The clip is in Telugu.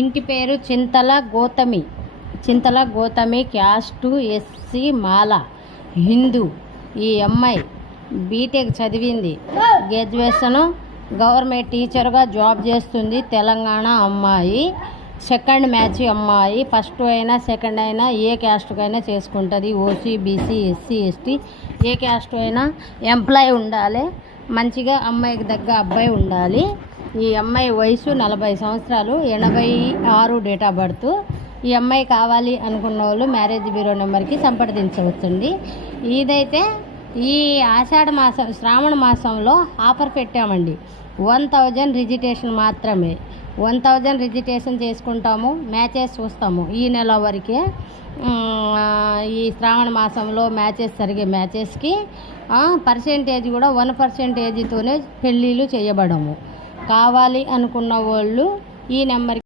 ఇంటి పేరు చింతల గౌతమి. చింతల గౌతమి, క్యాస్టు ఎస్సీ, మాల, హిందూ. ఈ అమ్మాయి బీటెక్ చదివింది, గ్రాడ్యుయేషను, గవర్నమెంట్ టీచర్గా జాబ్ చేస్తుంది. తెలంగాణ అమ్మాయి, సెకండ్ మ్యాచ్ అమ్మాయి. ఫస్ట్ అయినా సెకండ్ అయినా ఏ క్యాస్ట్కైనా చేసుకుంటుంది. ఓసీ, బీసీ, ఎస్సీ, ఎస్టీ ఏ క్యాస్ట్ అయినా ఎంప్లాయ్ ఉండాలి. మంచిగా అమ్మాయికి దగ్గర అబ్బాయి ఉండాలి. ఈ అమ్మాయి వయసు 40 సంవత్సరాలు, 86 డేట్ ఆఫ్ బర్త్. ఈ అమ్మాయి కావాలి అనుకున్న వాళ్ళు మ్యారేజ్ బ్యూరో నెంబర్కి సంప్రదించవచ్చండి. ఇదైతే ఈ ఆషాఢ మాసం, శ్రావణ మాసంలో ఆఫర్ పెట్టామండి. 1000 రిజిస్ట్రేషన్ మాత్రమే. 1000 రిజిస్ట్రేషన్ చేసుకుంటాము, మ్యాచెస్ చూస్తాము. ఈ నెల వరకే ఈ శ్రావణ మాసంలో మ్యాచెస్ జరిగే మ్యాచెస్కి పర్సెంటేజ్ కూడా 1%తోనే పెళ్ళిళ్ళు చేయబడము. కావాలి అనుకున్న వాళ్ళు ఈ నెంబర్కి